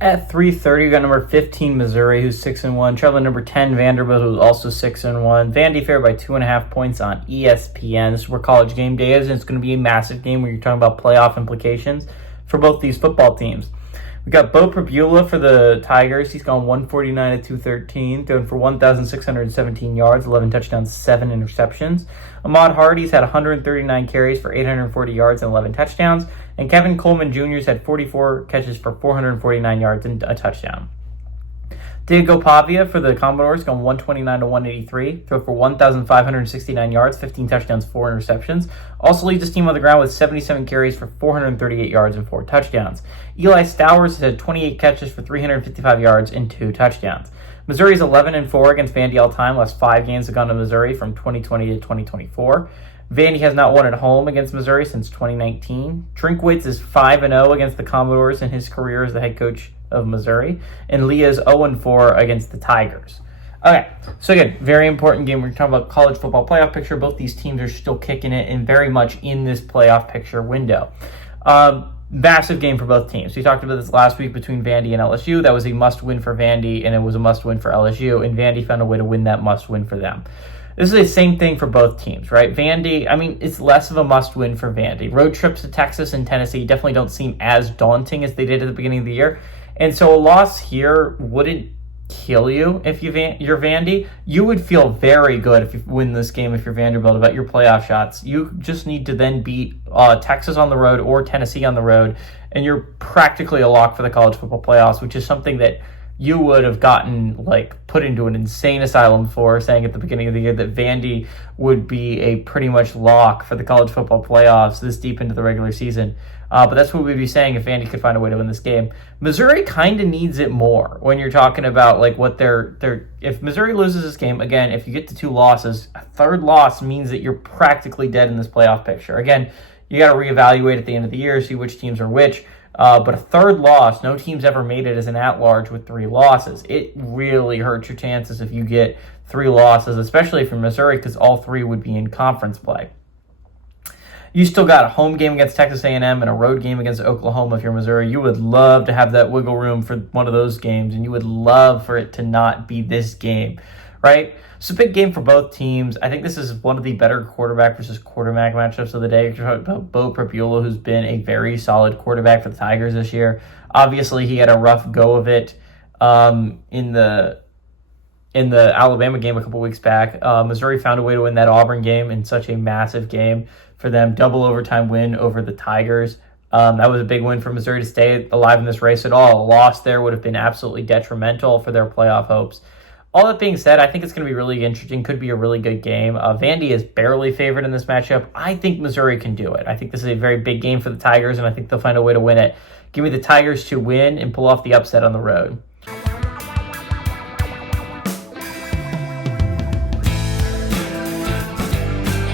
At 3:30, we got number 15 Missouri, who's 6-1. Traveling number 10 Vanderbilt, who's also 6-1. Vandy favored by 2.5 points on ESPN. This is where College Game Day is, and it's going to be a massive game where you're talking about playoff implications for both these football teams. We got Bo Prabula for the Tigers. He's gone 149 at 213, thrown for 1,617 yards, 11 touchdowns, 7 interceptions. Ahmad Hardy's had 139 carries for 840 yards and 11 touchdowns. And Kevin Coleman Jr.'s had 44 catches for 449 yards and a touchdown. Diego Pavia for the Commodores gone 129 to 183, throw for 1,569 yards, 15 touchdowns, 4 interceptions. Also leads his team on the ground with 77 carries for 438 yards and 4 touchdowns. Eli Stowers has had 28 catches for 355 yards and 2 touchdowns. Missouri's 11-4 against Vandy all time. Last 5 games have gone to Missouri from 2020 to 2024. Vandy has not won at home against Missouri since 2019. Drinkwitz is 5-0 against the Commodores in his career as the head coach of Missouri. And Leah is 0-4 against the Tigers. Okay, so again, very important game. We're talking about college football playoff picture. Both these teams are still kicking it and very much in this playoff picture window. Massive game for both teams. We talked about this last week between Vandy and LSU. That was a must-win for Vandy, and it was a must-win for LSU, and Vandy found a way to win that must-win for them. This is the same thing for both teams, right? Vandy, it's less of a must-win for Vandy. Road trips to Texas and Tennessee definitely don't seem as daunting as they did at the beginning of the year. And so a loss here wouldn't kill you if you're Vandy. You would feel very good if you win this game if you're Vanderbilt about your playoff shots. You just need to then beat Texas on the road or Tennessee on the road, and you're practically a lock for the college football playoffs, which is something that you would have gotten put into an insane asylum for, saying at the beginning of the year that Vandy would be a pretty much lock for the college football playoffs this deep into the regular season. But that's what we'd be saying if Vandy could find a way to win this game. Missouri kind of needs it more when you're talking about what they're if Missouri loses this game, again, if you get to 2 losses, a third loss means that you're practically dead in this playoff picture. Again, you got to reevaluate at the end of the year, see which teams are which. But a third loss, no team's ever made it as an at-large with 3 losses. It really hurts your chances if you get 3 losses, especially for Missouri, because all 3 would be in conference play. You still got a home game against Texas A&M and a road game against Oklahoma if you're Missouri. You would love to have that wiggle room for one of those games, and you would love for it to not be this game, right? It's a big game for both teams. I think this is one of the better quarterback versus quarterback matchups of the day. You're talking about Bo Prabula, who's been a very solid quarterback for the Tigers this year. Obviously, he had a rough go of it in the Alabama game a couple weeks back. Missouri found a way to win that Auburn game in such a massive game for them. Double overtime win over the Tigers. That was a big win for Missouri to stay alive in this race at all. A loss there would have been absolutely detrimental for their playoff hopes. All that being said, I think it's going to be really interesting. Could be a really good game. Vandy is barely favored in this matchup. I think Missouri can do it. I think this is a very big game for the Tigers, and I think they'll find a way to win it. Give me the Tigers to win and pull off the upset on the road.